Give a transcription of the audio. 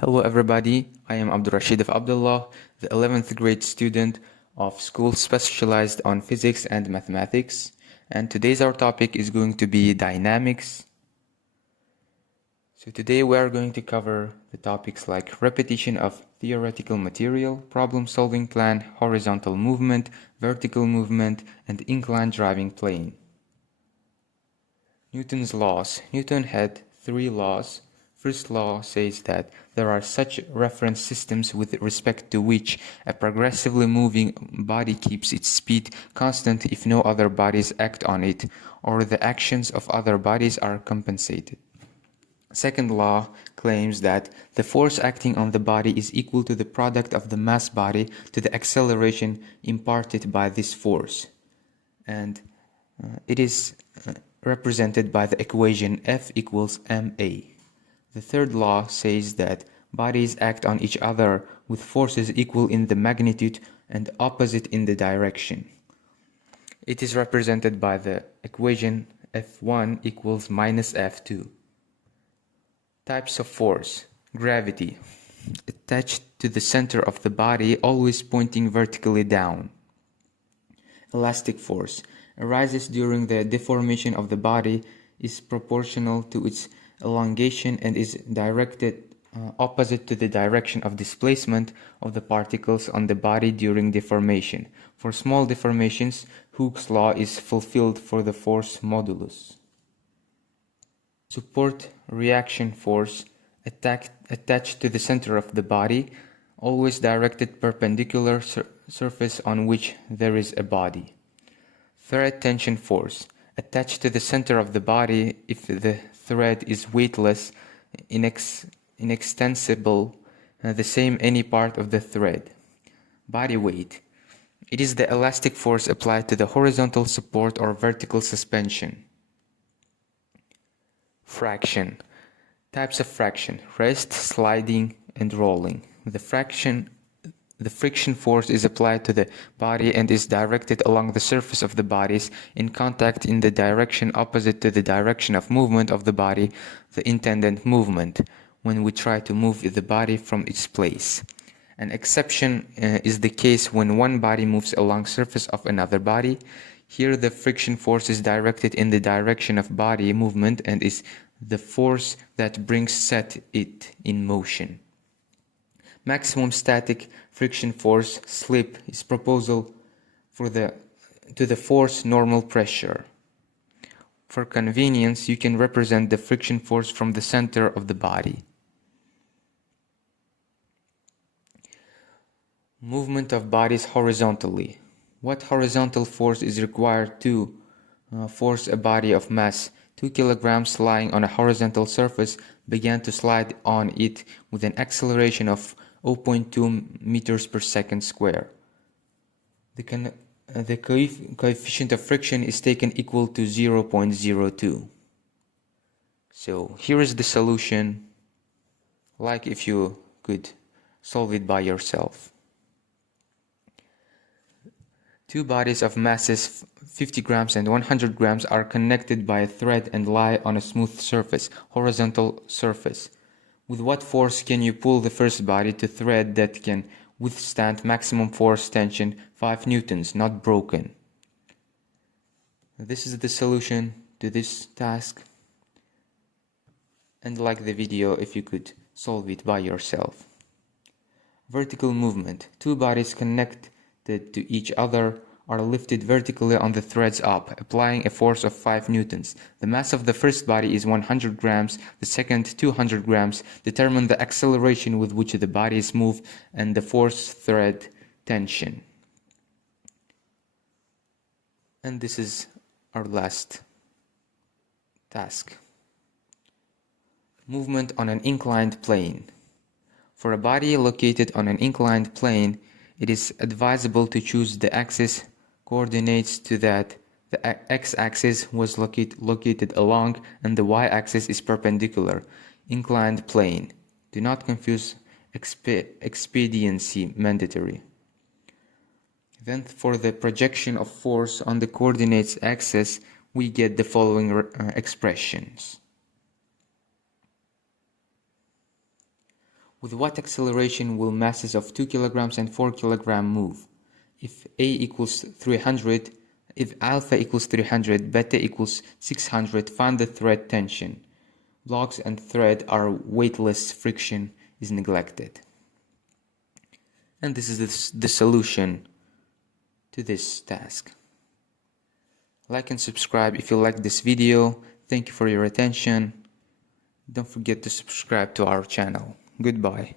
Hello everybody, I am Abdurrashid of Abdullah, the 11th grade student of school specialized on physics and mathematics, and today's our topic is going to be dynamics. So today we are going to cover the topics like repetition of theoretical material, problem-solving plan, horizontal movement, vertical movement, and inclined driving plane. Newton's laws. Newton had three laws. First law says that there are such reference systems with respect to which a progressively moving body keeps its speed constant if no other bodies act on it, or the actions of other bodies are compensated. Second law claims that the force acting on the body is equal to the product of the mass body to the acceleration imparted by this force, and it is represented by the equation F equals ma. The third law says that bodies act on each other with forces equal in the magnitude and opposite in the direction. It is represented by the equation F1 equals minus F2. Types of force. Gravity. Attached to the center of the body, always pointing vertically down. Elastic force. Arises during the deformation of the body, is proportional to its elongation and is directed opposite to the direction of displacement of the particles on the body during deformation. For small deformations, Hooke's law is fulfilled for the force modulus. Support reaction force attached to the center of the body, always directed perpendicular surface on which there is a body. Thread tension force attached to the center of the body if the thread is weightless, inextensible, the same any part of the thread. Body weight. It is the elastic force applied to the horizontal support or vertical suspension. Fraction. Types of fraction: rest, sliding, and rolling. The friction force is applied to the body and is directed along the surface of the bodies in contact in the direction opposite to the direction of movement of the body, the intended movement, when we try to move the body from its place. An exception is the case when one body moves along surface of another body. Here the friction force is directed in the direction of body movement and is the force that set it in motion. Maximum static friction force, slip, is proposal to the force normal pressure. For convenience, you can represent the friction force from the center of the body. Movement of bodies horizontally. What horizontal force is required to force a body of mass 2 kilograms lying on a horizontal surface began to slide on it with an acceleration of 0.2 meters per second square. The coefficient of friction is taken equal to 0.02. So here is the solution, like if you could solve it by yourself. Two bodies of masses 50 grams and 100 grams are connected by a thread and lie on a smooth surface, horizontal surface. With what force can you pull the first body to thread that can withstand maximum force tension 5 newtons, not broken? This is the solution to this task. And like the video if you could solve it by yourself. Vertical movement. Two bodies connected to each other are lifted vertically on the threads up, applying a force of 5 newtons. The mass of the first body is 100 grams, the second 200 grams. Determine the acceleration with which the bodies move and the force thread tension. And this is our last task. Movement on an inclined plane. For a body located on an inclined plane, it is advisable to choose the axis coordinates to that the x-axis was located along and the y-axis is perpendicular. Inclined plane. Do not confuse expediency mandatory. Then for the projection of force on the coordinates axis, we get the following expressions. With what acceleration will masses of 2 kilograms and 4 kilograms move? If A equals 300, if alpha equals 300, beta equals 600, find the thread tension. Blocks and thread are weightless, friction is neglected. And this is the solution to this task. Like and subscribe if you like this video. Thank you for your attention. Don't forget to subscribe to our channel. Goodbye.